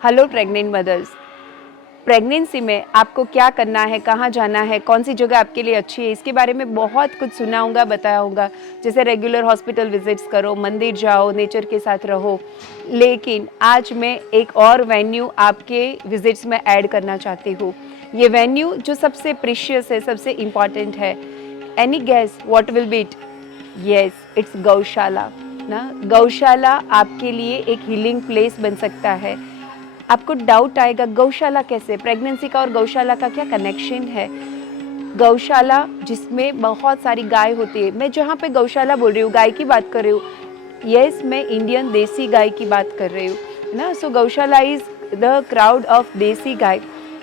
Hello pregnant mother's. Pregnancy में आपको क्या करना है, कहाँ जाना है, कौन सी जगह आपके लिए अच्छी है, इसके बारे में बहुत कुछ सुना होगा, बताया होगा। जैसे रेगुलर हॉस्पिटल विजिट्स करो, मंदिर जाओ, नेचर के साथ रहो। लेकिन आज मैं एक और वेन्यू आपके विजिट्स में ऐड करना चाहती हूँ। ये वेन्यू जो सबसे प्रीशियस है, सबसे इम्पॉर्टेंट है। Any guess what will be it? Yes, it's gaushala ना। गौशाला आपके लिए एक हीलिंग प्लेस बन सकता है। आपको डाउट आएगा गौशाला कैसे, प्रेगनेंसी का और गौशाला का क्या कनेक्शन है। गौशाला जिसमें बहुत सारी गाय होती है, मैं जहाँ पे गौशाला बोल रही हूँ, गाय की बात कर रही हूँ, यस मैं इंडियन देसी गाय की बात कर रही हूँ ना। सो गौशाला इज द क्राउड ऑफ देसी गाय।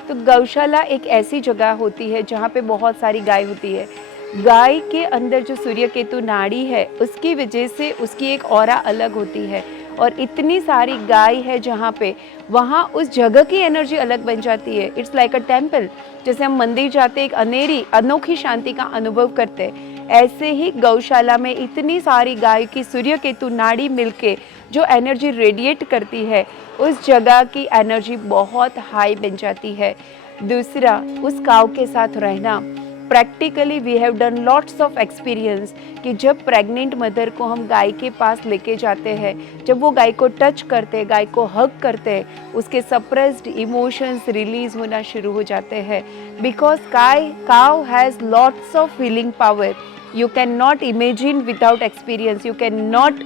तो गौशाला एक ऐसी जगह होती है जहाँ पे बहुत सारी गाय होती है। गाय के अंदर जो सूर्य केतु नाड़ी है, उसकी वजह से उसकी एक ऑरा अलग होती है। और इतनी सारी गाय है जहाँ पे, वहाँ उस जगह की एनर्जी अलग बन जाती है। It's like a temple. जैसे हम मंदिर जाते एक अनेरी अनोखी शांति का अनुभव करते हैं, ऐसे ही गौशाला में इतनी सारी गाय की सूर्य केतु नाड़ी मिलके जो एनर्जी रेडिएट करती है, उस जगह की एनर्जी बहुत हाई बन जाती है। दूसरा, उस काव के साथ रहना। Practically we have done lots of experience कि जब प्रेग्नेंट मदर को हम गाय के पास लेके जाते हैं, जब वो गाय को टच करते हैं, गाय को हग करते हैं, उसके सप्रेस्ड इमोशंस रिलीज होना शुरू हो जाते हैं। बिकॉज काव has lots of healing power. You can not imagine without experience, you can not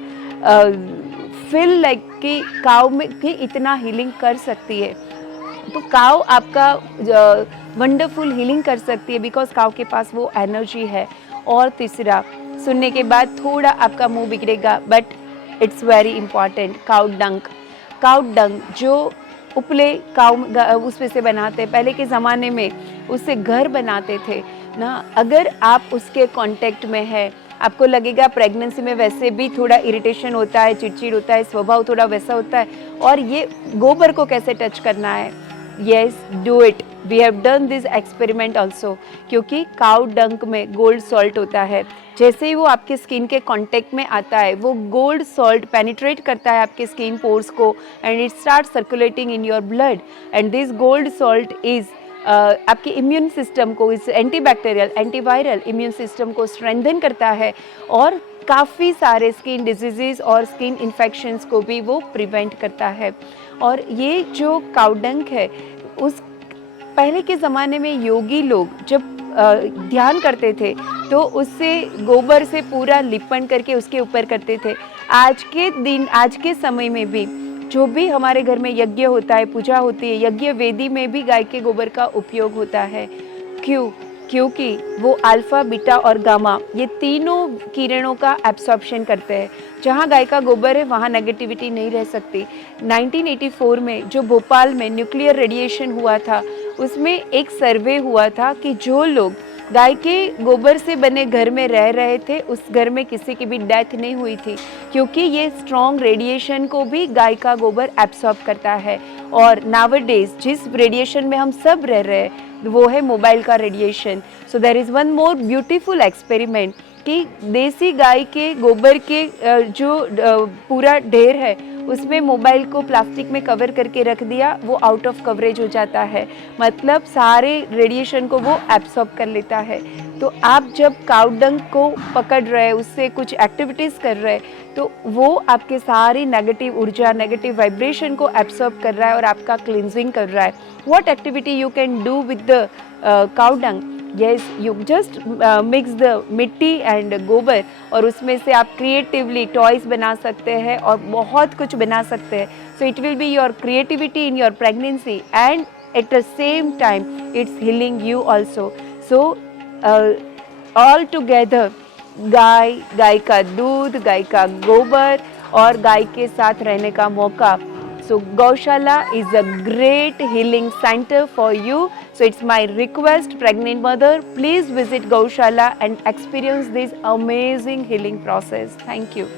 feel like कि काव में भी इतना हीलिंग कर सकती है। तो काव आपका वंडरफुल हीलिंग कर सकती है, बिकॉज काव के पास वो एनर्जी है। और तीसरा, सुनने के बाद थोड़ा आपका मुंह बिगड़ेगा, but it's very important, cow डंक। काउ डंक जो उपले काउ उसमें से बनाते, पहले के ज़माने में उससे घर बनाते थे ना। अगर आप उसके कांटेक्ट में है, आपको लगेगा प्रेगनेंसी में वैसे भी थोड़ा इरिटेशन होता है, चिड़चिड़ होता है, स्वभाव थोड़ा वैसा होता है, और ये गोबर को कैसे टच करना है। Yes, do it. We have done this experiment also. क्योंकि काउ डंक में गोल्ड सॉल्ट होता है। जैसे ही वो आपके स्किन के कांटेक्ट में आता है, वो गोल्ड सॉल्ट पेनिट्रेट करता है आपके स्किन पोर्स को, and it start circulating in your blood. And this gold salt is आपके इम्यून सिस्टम को, इस एंटीबैक्टीरियल एंटीवायरल इम्यून सिस्टम को स्ट्रेंथन करता है, और काफ़ी सारे स्किन डिजीज़ और स्किन इन्फेक्शंस को भी वो प्रिवेंट करता है। और ये जो काउडंक है, उस पहले के ज़माने में योगी लोग जब ध्यान करते थे तो उससे गोबर से पूरा लिपन करके उसके ऊपर करते थे। आज के दिन, आज के समय में भी जो भी हमारे घर में यज्ञ होता है, पूजा होती है, यज्ञ वेदी में भी गाय के गोबर का उपयोग होता है। क्यों? क्योंकि वो अल्फा, बीटा और गामा, ये तीनों किरणों का एब्सॉर्प्शन करते हैं। जहाँ गाय का गोबर है वहाँ नेगेटिविटी नहीं रह सकती। 1984 में जो भोपाल में न्यूक्लियर रेडिएशन हुआ था, उसमें एक सर्वे हुआ था कि जो लोग गाय के गोबर से बने घर में रह रहे थे, उस घर में किसी की भी डेथ नहीं हुई थी, क्योंकि ये स्ट्रॉन्ग रेडिएशन को भी गाय का गोबर एब्सॉर्ब करता है। और नावडेज जिस रेडिएशन में हम सब रह रहे हैं, वो है मोबाइल का radiation. So there is one more beautiful experiment कि देसी गाय के गोबर के जो पूरा ढेर है, उसमें मोबाइल को प्लास्टिक में कवर करके रख दिया, वो आउट ऑफ कवरेज हो जाता है, मतलब सारे रेडिएशन को वो एब्सॉर्ब कर लेता है। तो आप जब काउडंक को पकड़ रहे हैं, उससे कुछ एक्टिविटीज़ कर रहे हैं, तो वो आपके सारी नेगेटिव ऊर्जा, नेगेटिव वाइब्रेशन को एब्सॉर्ब कर रहा है और आपका क्लिनजिंग कर रहा है। What activity you can do with the cow dung? Yes, you just mix the मिट्टी एंड गोबर, और उसमें से आप क्रिएटिवली टॉयज बना सकते हैं और बहुत कुछ बना सकते हैं। So it will be your creativity in your pregnancy, and at the same time it's healing you also. So all together, गाय का दूध, गाय का गोबर और गाय के साथ रहने का मौका। So Gaushala is a great healing center for you. So it's my request, pregnant mother, please visit Gaushala and experience this amazing healing process. Thank you.